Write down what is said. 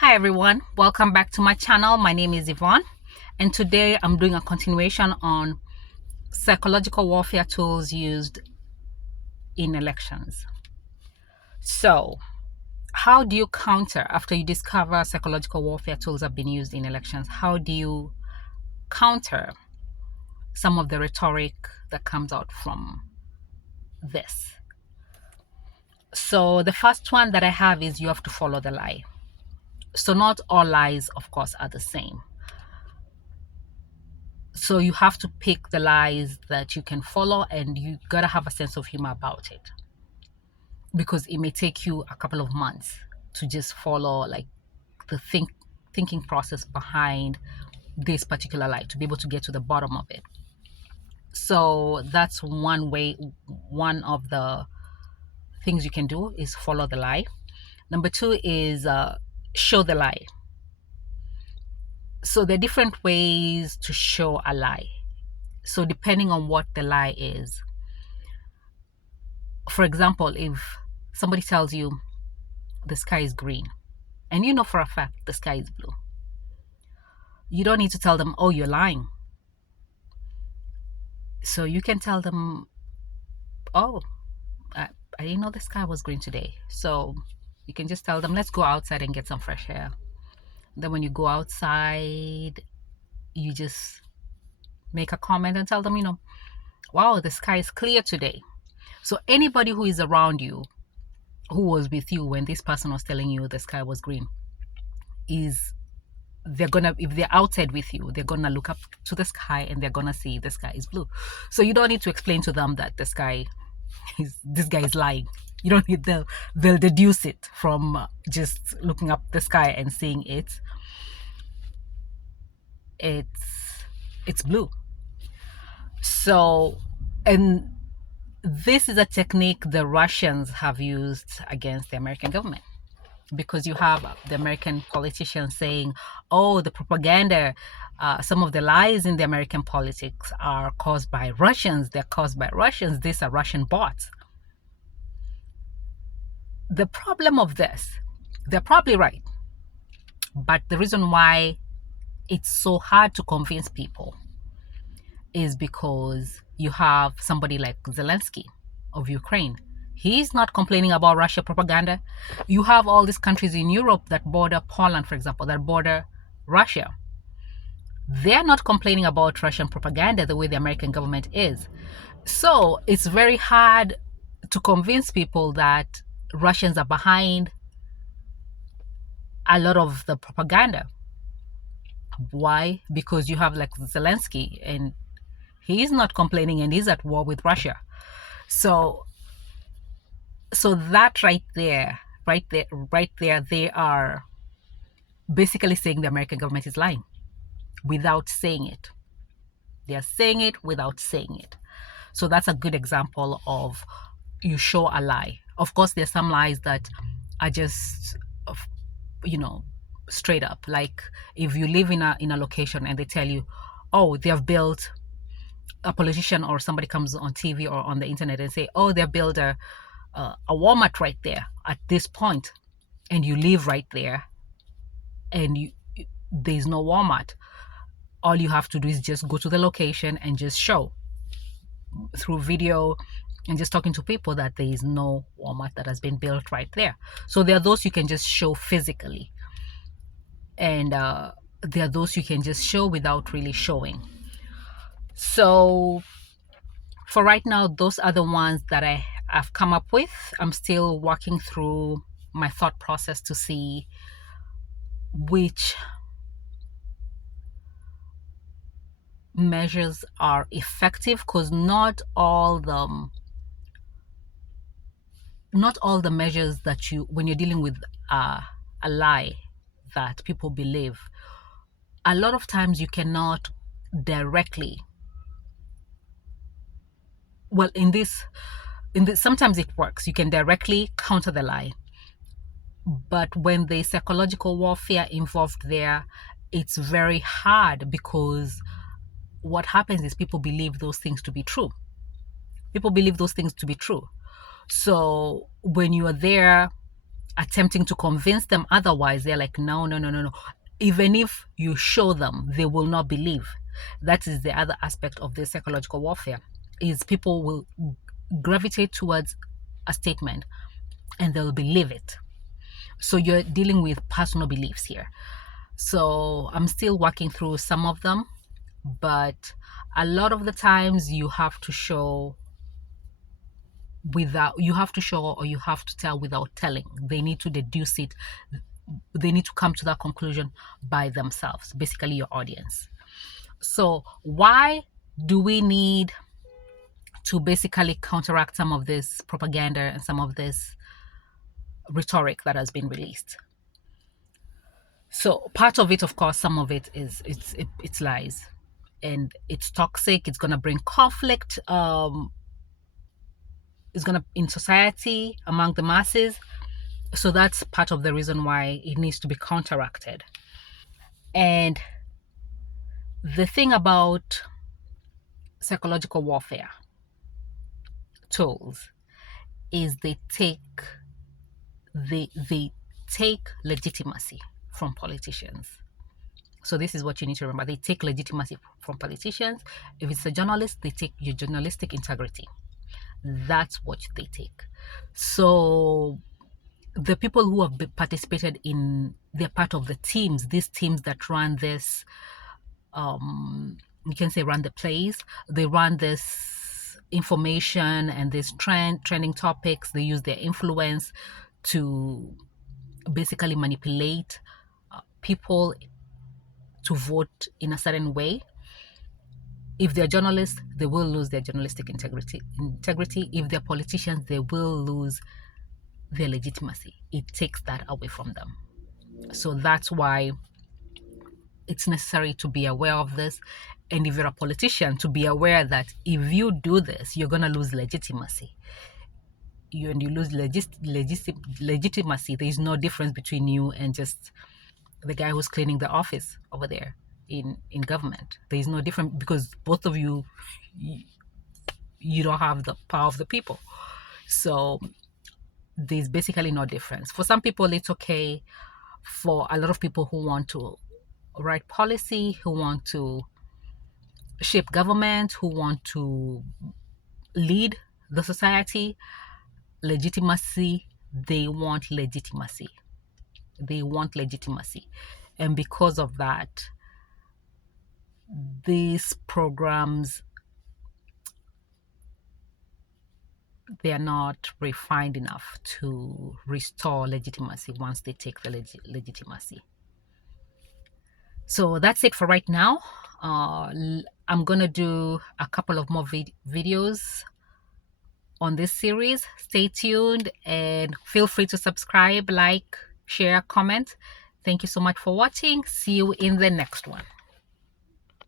Hi everyone, welcome back to my channel. My name is Yvonne, and today I'm doing a continuation on psychological warfare tools used in elections. So, how do you counter after you discover psychological warfare tools have been used in elections? How do you counter some of the rhetoric that comes out from this? So, the first one that I have is you have to follow the lie. So, not all lies, of course, are the same. So you have to pick the lies that you can follow, and you gotta have a sense of humor about it, because it may take you a couple of months to just follow like the thinking process behind this particular lie to be able to get to the bottom of it. So that's one way. One of the things you can do is follow the lie. Number two is show the lie. So there are different ways to show a lie. So depending on what the lie is, for example, if somebody tells you the sky is green and you know for a fact the sky is blue, you don't need to tell them, oh, you're lying. So you can tell them, oh, I didn't know the sky was green today. So you can just tell them, let's go outside and get some fresh air. Then when you go outside, you just make a comment and tell them, wow, the sky is clear today. So anybody who is around you, who was with you when this person was telling you the sky was green, if they're outside with you, they're gonna look up to the sky and they're gonna see the sky is blue. So you don't need to explain to them that this guy is lying. You don't need they'll deduce it from just looking up the sky and seeing it's blue. So, and this is a technique the Russians have used against the American government, because you have the American politicians saying, oh, the propaganda, some of the lies in the American politics are caused by Russians. They're caused by Russians. These are Russian bots. The problem of this, they're probably right. But the reason why it's so hard to convince people is because you have somebody like Zelensky of Ukraine. He's not complaining about Russia propaganda. You have all these countries in Europe that border Poland, for example, that border Russia. They're not complaining about Russian propaganda the way the American government is. So it's very hard to convince people that Russians are behind a lot of the propaganda. Why? Because you have like Zelensky, and he's not complaining and he's at war with Russia. So that right there, they are basically saying the American government is lying without saying it. They are saying it without saying it. So that's a good example of you show a lie. Of course, there's some lies that are just, straight up. Like if you live in a location and they tell you, oh, they have built, a politician or somebody comes on TV or on the internet and say, oh, they built a Walmart right there at this point, and you live right there, and there's no Walmart. All you have to do is just go to the location and just show through video and just talking to people that there is no Walmart that has been built right there. So there are those you can just show physically, and there are those you can just show without really showing. So for right now, those are the ones that I've come up with. I'm still working through my thought process to see which measures are effective, because not all the measures that when you're dealing with a lie that people believe, a lot of times you cannot directly, well, in this sometimes it works, you can directly counter the lie, but when there's psychological warfare involved there, it's very hard, because what happens is people believe those things to be true. So when you are there attempting to convince them otherwise, they're like, no, no, no, no, no. Even if you show them, they will not believe. That is the other aspect of the psychological warfare, is people will gravitate towards a statement and they'll believe it. So you're dealing with personal beliefs here. So I'm still working through some of them, but a lot of the times you have to show or you have to tell without telling. They need to deduce it. They need to come to that conclusion by themselves, basically your audience. So why do we need to basically counteract some of this propaganda and some of this rhetoric that has been released? So part of it, of course, some of it is it's lies, and it's toxic. It's gonna bring conflict. It's gonna in society among the masses. So that's part of the reason why it needs to be counteracted. And the thing about psychological warfare tools is they take legitimacy from politicians. So this is what you need to remember. They take legitimacy from politicians. If it's a journalist, they take your journalistic integrity. That's what they take. So the people who have participated in, they're part of the teams, these teams that run this, you can say run the plays. They run this information and this trending topics. They use their influence to basically manipulate people to vote in a certain way. If they're journalists, they will lose their journalistic integrity. If they're politicians, they will lose their legitimacy. It takes that away from them. So that's why it's necessary to be aware of this. And if you're a politician, to be aware that if you do this, you're going to lose legitimacy. You lose legitimacy. There is no difference between you and just the guy who's cleaning the office over there in government. There is no difference, because both of you don't have the power of the people. So there's basically no difference. For some people, it's okay. For a lot of people who want to write policy, who want to shape government, who want to lead the society, legitimacy, they want legitimacy. They want legitimacy. And because of that, these programs, they are not refined enough to restore legitimacy once they take the legitimacy. So that's it for right now. I'm gonna do a couple of more videos on this series. Stay tuned and feel free to subscribe, like, share, comment. Thank you so much for watching. See you in the next one.